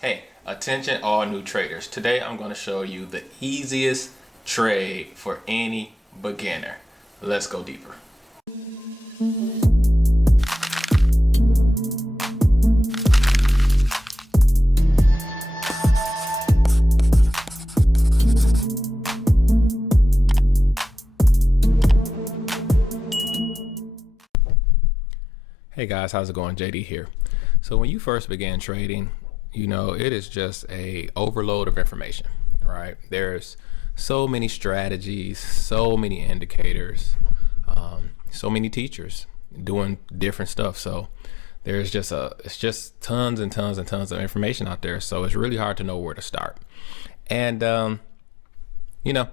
Hey, attention all new traders. Today I'm going to show you the easiest trade for any beginner. Let's go deeper. Hey guys, how's it going? JD here. So when you first began trading, it is just a overload of information, right? There's so many strategies, so many indicators, so many teachers doing different stuff. So it's just tons and tons and tons of information out there. So it's really hard to know where to start. And, you know,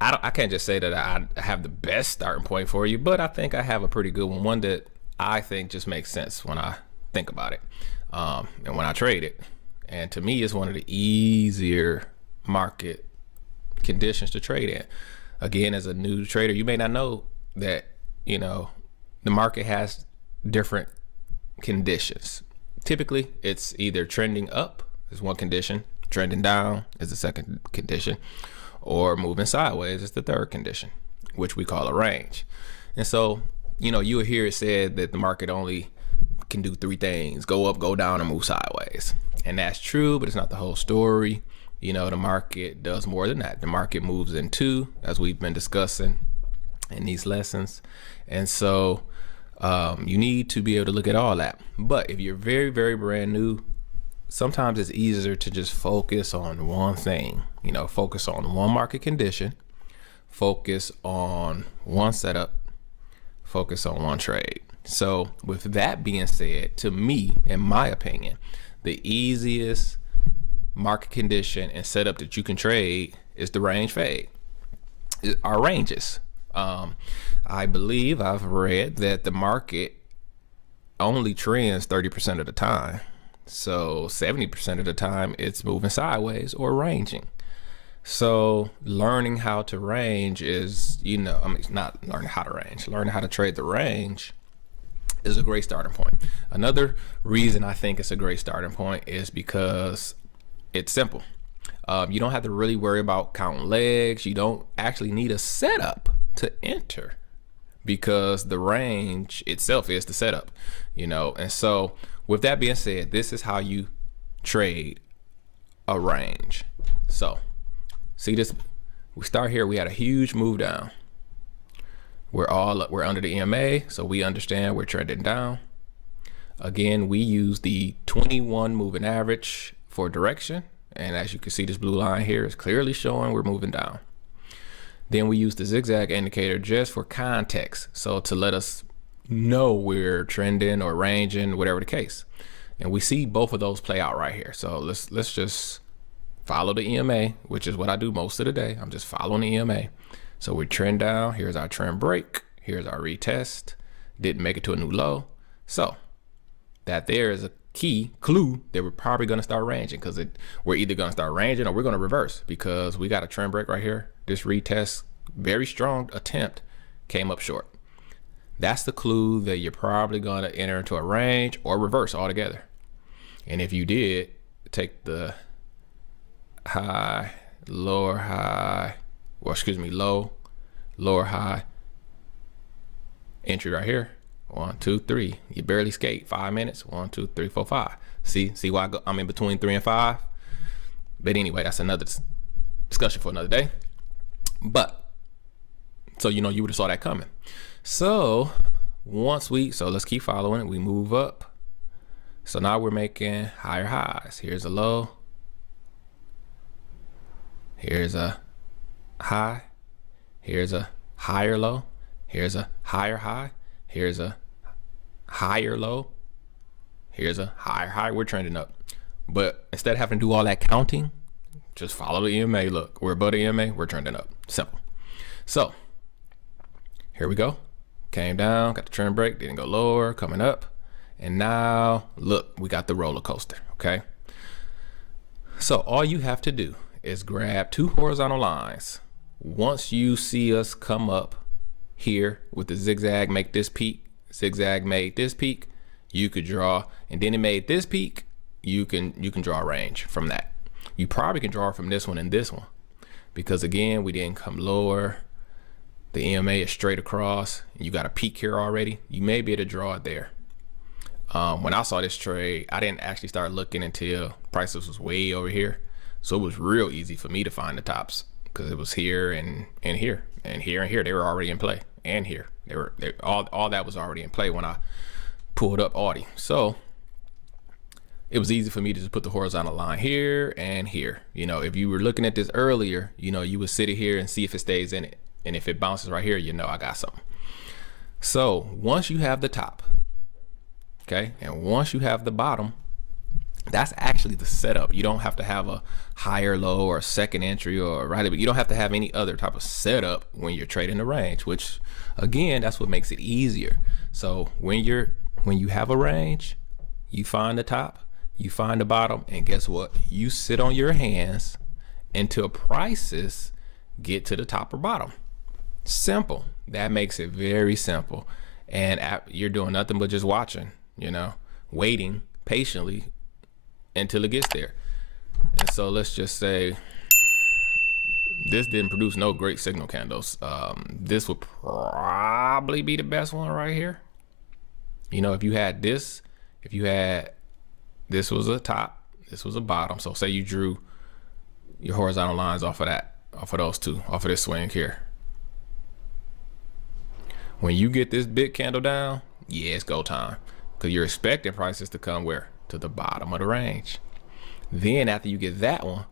I can't just say that I have the best starting point for you, but I think I have a pretty good one that I think just makes sense when I think about it, and when I trade it. And to me, it's one of the easier market conditions to trade in. Again, as a new trader, you may not know that, the market has different conditions. Typically, it's either trending up is one condition, trending down is the second condition, or moving sideways is the third condition, which we call a range. And so, you will hear it said that the market only can do three things: go up, go down, or move sideways. And that's true, but it's not the whole story. The market does more than that. The market moves in two, as we've been discussing in these lessons. And so you need to be able to look at all that. But if you're very, very brand new, sometimes it's easier to just focus on one thing, focus on one market condition, focus on one setup, focus on one trade. So with that being said, to me, in my opinion, the easiest market condition and setup that you can trade is the range fade. Our ranges. I believe I've read that the market only trends 30% of the time. So 70% of the time it's moving sideways or ranging. So learning how to range is, not learning how to range, learning how to trade the range is a great starting point. Another reason I think it's a great starting point is because it's simple. You don't have to really worry about counting legs. You don't actually need a setup to enter because the range itself is the setup, And so with that being said, this is how you trade a range. So see this, we start here, we had a huge move down. We're under the EMA, so we understand we're trending down. Again, we use the 21 moving average for direction. And as you can see, this blue line here is clearly showing we're moving down. Then we use the zigzag indicator just for context. So to let us know we're trending or ranging, whatever the case. And we see both of those play out right here. So let's just follow the EMA, which is what I do most of the day. I'm just following the EMA. So we trend down. Here's our trend break. Here's our retest. Didn't make it to a new low. So that there is a key clue that we're probably going to start ranging, because we're either going to start ranging or we're going to reverse, because we got a trend break right here. This retest, very strong attempt, came up short. That's the clue that you're probably going to enter into a range or reverse altogether. And if you did, take the low, lower high entry right here. 1, 2, 3. You barely skate 5 minutes. 1, 2, 3, 4, 5. See why I'm in between 3 and 5. But anyway, that's another discussion for another day. But so you would have saw that coming. So let's keep following it. We move up. So now we're making higher highs. Here's a low. Here's a high. Here's a higher low. Here's a higher high. Here's a higher low. Here's a higher high. We're trending up. But instead of having to do all that counting, just follow the EMA. Look, we're above the EMA. We're trending up. Simple. So here we go. Came down, got the trend break, didn't go lower, coming up. And now, look, we got the roller coaster, okay? So all you have to do is grab two horizontal lines. Once you see us come up here with the zigzag, make this peak, zigzag made this peak, you could draw, and then it made this peak, you can draw a range from that. You probably can draw from this one and this one, because again, we didn't come lower. The EMA is straight across. You got a peak here already. You may be able to draw it there. When I saw this trade, I didn't actually start looking until prices was way over here. So it was real easy for me to find the tops, because it was here and here and here and here. They were already in play, and here all that was already in play when I pulled up Audi. So it was easy for me to just put the horizontal line here and here. You know, if you were looking at this earlier, you know, you would sit here and see if it stays in it. And if it bounces right here, you know I got something. So once you have the top, okay, and once you have the bottom, that's actually the setup. You don't have to have a higher low or a second entry or right, but you don't have to have any other type of setup when you're trading the range, which again, that's what makes it easier. So when you have a range, you find the top, you find the bottom, and guess what? You sit on your hands until prices get to the top or bottom. Simple. That makes it very simple. And you're doing nothing but just watching, you know, waiting patiently until it gets there. And so let's just say this didn't produce no great signal candles. This would probably be the best one right here. You know, if you had this was a top, this was a bottom. So say you drew your horizontal lines off of those two, off of this swing here. When you get this big candle down, yeah, it's go time, because you're expecting prices to come where? To the bottom of the range. Then after you get that one,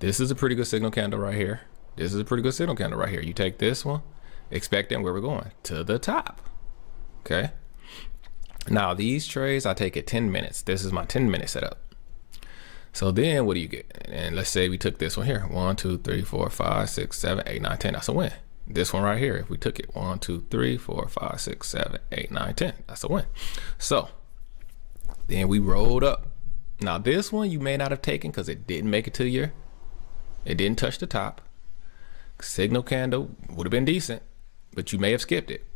this is a pretty good signal candle right here. This is a pretty good signal candle right here. You take this one, expecting where we're going, to the top. Okay. Now these trades, I take it 10 minutes. This is my 10-minute setup. So then what do you get? And let's say we took this one here. 1, 2, 3, 4, 5, 6, 7, 8, 9, 10. That's a win. This one right here, if we took it 1, 2, 3, 4, 5, 6, 7, 8, 9, 10, that's a win. So then we rolled up. Now this one you may not have taken because it didn't make it to it didn't touch the top. Signal candle would have been decent, but you may have skipped it.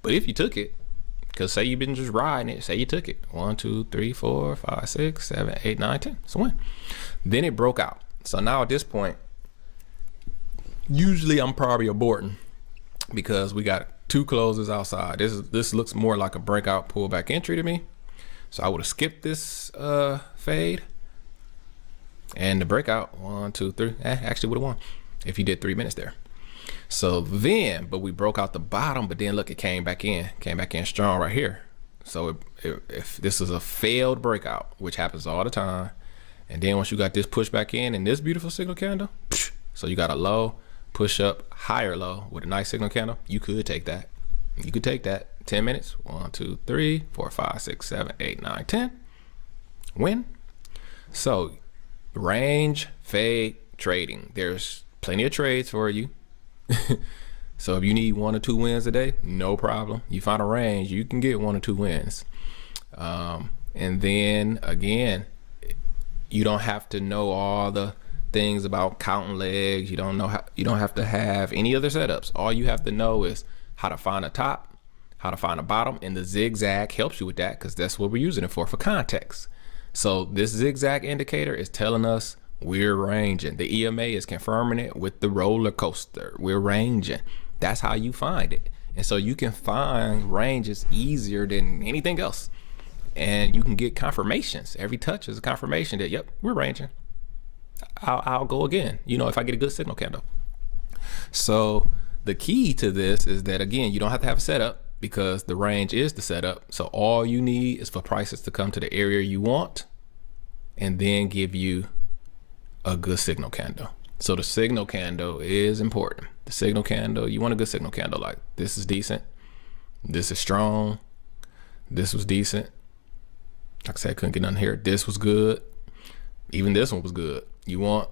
But if you took it, because say you've been just riding it, say you took it 1, 2, 3, 4, 5, 6, 7, 8, 9, 10, it's a win. Then it broke out. So now at this point, usually I'm probably aborting because we got two closes outside. This looks more like a breakout pullback entry to me. So I would have skipped this fade and the breakout 1, 2, 3. Actually would have won if you did 3 minutes there. So then, but we broke out the bottom, but then look, it came back in strong right here. So if this is a failed breakout, which happens all the time, and then once you got this push back in this beautiful signal candle, so you got a low, push up, higher low with a nice signal candle, you could take that. You could take that 10 minutes, 1, 2, 3, 4, 5, 6, 7, 8, 9, 10, win. So range fade trading, there's plenty of trades for you. So if you need 1 or 2 wins a day, no problem. You find a range, you can get 1 or 2 wins. And then again, you don't have to know all the things about counting legs. You don't have to have any other setups. All you have to know is how to find a top, how to find a bottom, and the zigzag helps you with that, because that's what we're using it for context. So this zigzag indicator is telling us we're ranging. The EMA is confirming it with the roller coaster. We're ranging. That's how you find it. And so you can find ranges easier than anything else. And you can get confirmations. Every touch is a confirmation that, yep, we're ranging. I'll go again, if I get a good signal candle. So the key to this is that, again, you don't have to have a setup, because the range is the setup. So all you need is for prices to come to the area you want and then give you a good signal candle. So the signal candle is important. The signal candle, you want a good signal candle. Like, this is decent, this is strong, this was decent. Like I said, I couldn't get nothing here. This was good, even this one was good. You want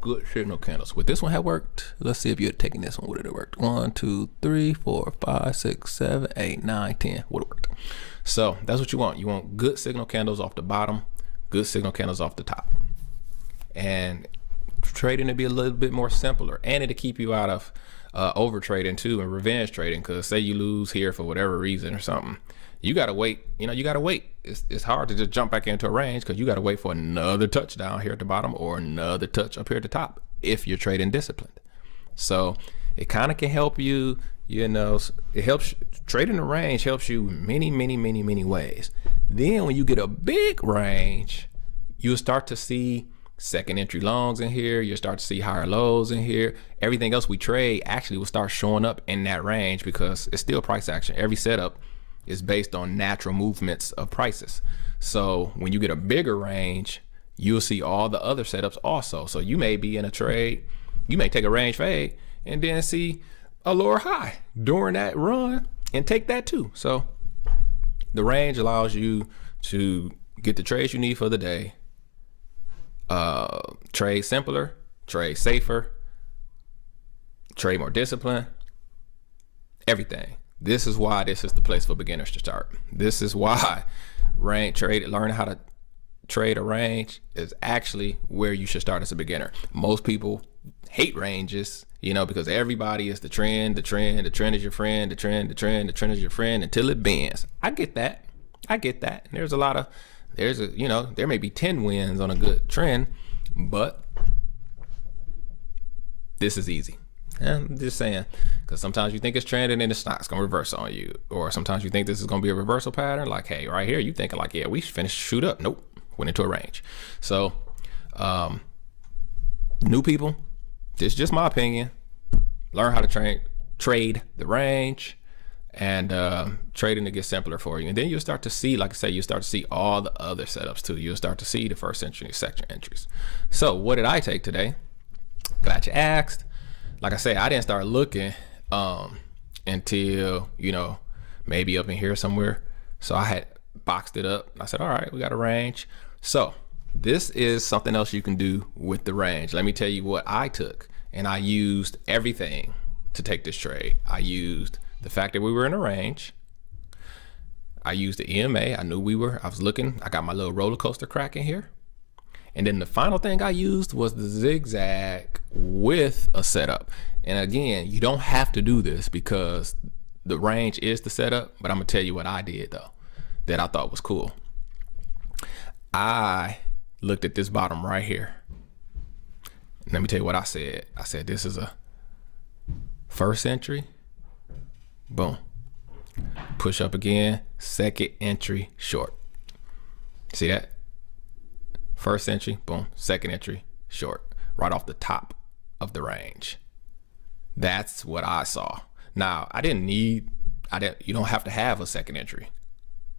good signal candles. Would this one have worked? Let's see if you had taken this one. Would it have worked? 1, 2, 3, 4, 5, 6, 7, 8, 9, 10. Would have worked. So that's what you want. You want good signal candles off the bottom, good signal candles off the top. And trading to be a little bit more simpler, and it'll keep you out of over trading too, and revenge trading. Because say you lose here for whatever reason or something, you got to wait. You got to wait. It's hard to just jump back into a range because you got to wait for another touch down here at the bottom or another touch up here at the top if you're trading disciplined. So it kind of can help you, it helps trading the range helps you many, many, many, many ways. Then when you get a big range, you'll start to see second entry longs in here. You'll start to see higher lows in here. Everything else we trade actually will start showing up in that range because it's still price action. Every setup is based on natural movements of prices. So when you get a bigger range, you'll see all the other setups also. So you may be in a trade, you may take a range fade and then see a lower high during that run and take that too. So the range allows you to get the trades you need for the day, trade simpler, trade safer, trade more disciplined, everything. This is why this is the place for beginners to start. This is why learning how to trade a range is actually where you should start as a beginner. Most people hate ranges, because everybody is the trend. The trend is your friend. The trend is your friend until it bends. I get that. And there may be 10 wins on a good trend, but this is easy. I'm just saying, because sometimes you think it's trending and it's not. It's going to reverse on you. Or sometimes you think this is going to be a reversal pattern. Like, hey, right here, you thinking like, yeah, we finished shoot up. Nope. Went into a range. So, new people, this is just my opinion. Learn how to trade the range and trading to get simpler for you. And then you'll start to see, like I say, you'll start to see all the other setups too. You'll start to see the first entry and second entries. So what did I take today? Glad you asked. Like I say, I didn't start looking until, maybe up in here somewhere. So I had boxed it up. I said, all right, we got a range. So this is something else you can do with the range. Let me tell you what I took. And I used everything to take this trade. I used the fact that we were in a range. I used the EMA. I was looking. I got my little roller coaster crack in here. And then the final thing I used was the zigzag with a setup. And again, you don't have to do this because the range is the setup, but I'm gonna tell you what I did though, that I thought was cool. I looked at this bottom right here. Let me tell you what I said. I said, this is a first entry, boom. Push up again, second entry short. See that? First entry, boom, second entry, short, right off the top of the range. That's what I saw. Now, you don't have to have a second entry.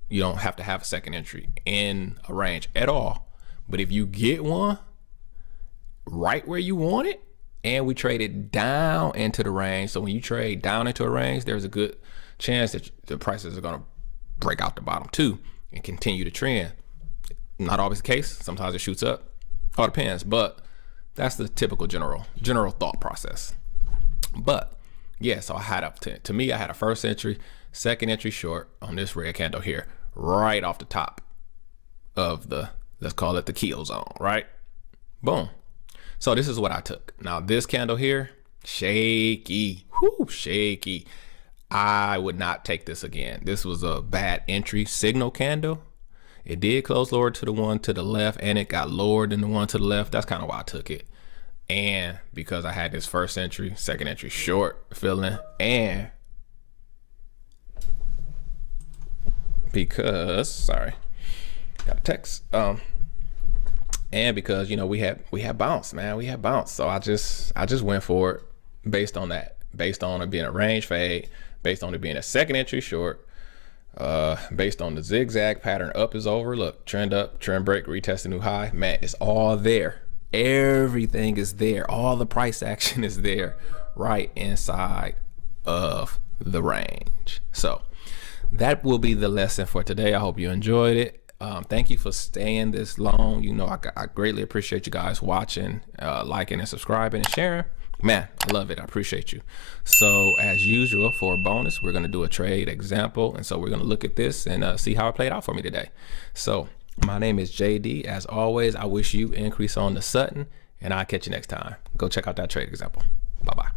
You don't have to have a second entry in a range at all. But if you get one right where you want it, and we trade it down into the range. So when you trade down into a range, there's a good chance that the prices are gonna break out the bottom too and continue to trend. Not always the case. Sometimes it shoots up. All depends, but that's the typical general thought process. But yeah, so I had I had a first entry, second entry short on this red candle here, right off the top of let's call it the kill zone, right? Boom. So this is what I took. Now this candle here, shaky, shaky. I would not take this again. This was a bad entry signal candle. It did close lower to the one to the left, and it got lower than the one to the left. That's kind of why I took it. And because I had this first entry, second entry short feeling, and because, got a text. And because, we had bounce, man. We had bounce. So I just went for it based on that, based on it being a range fade, based on it being a second entry short, based on the zigzag pattern. Up is over. Look, trend up, trend break, retest a new high. Man, it's all there. Everything is there. All the price action is there right inside of the range. So that will be the lesson for today. I hope you enjoyed it. Thank you for staying this long. I greatly appreciate you guys watching, liking and subscribing and sharing. Man, I love it. I appreciate you. So as usual, for a bonus, we're going to do a trade example. And so we're going to look at this and see how it played out for me today. So my name is JD. As always, I wish you increase on the Sutton, and I'll catch you next time. Go check out that trade example. Bye-bye.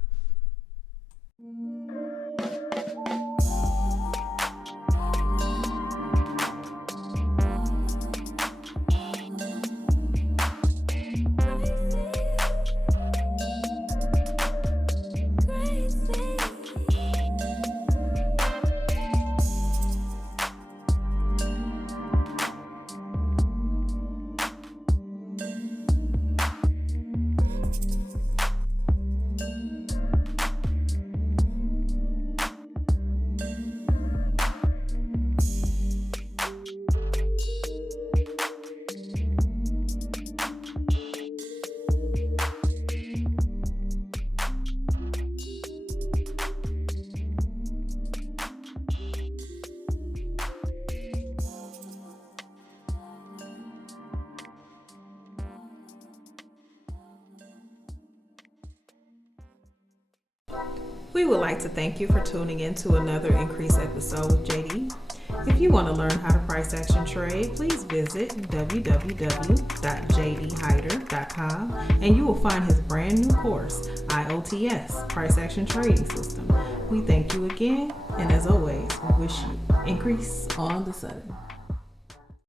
We would like to thank you for tuning in to another Increase episode with JD. If you want to learn how to price action trade, please visit www.jdhyder.com and you will find his brand new course, IOTS, Price Action Trading System. We thank you again, and as always, we wish you increase on the sudden.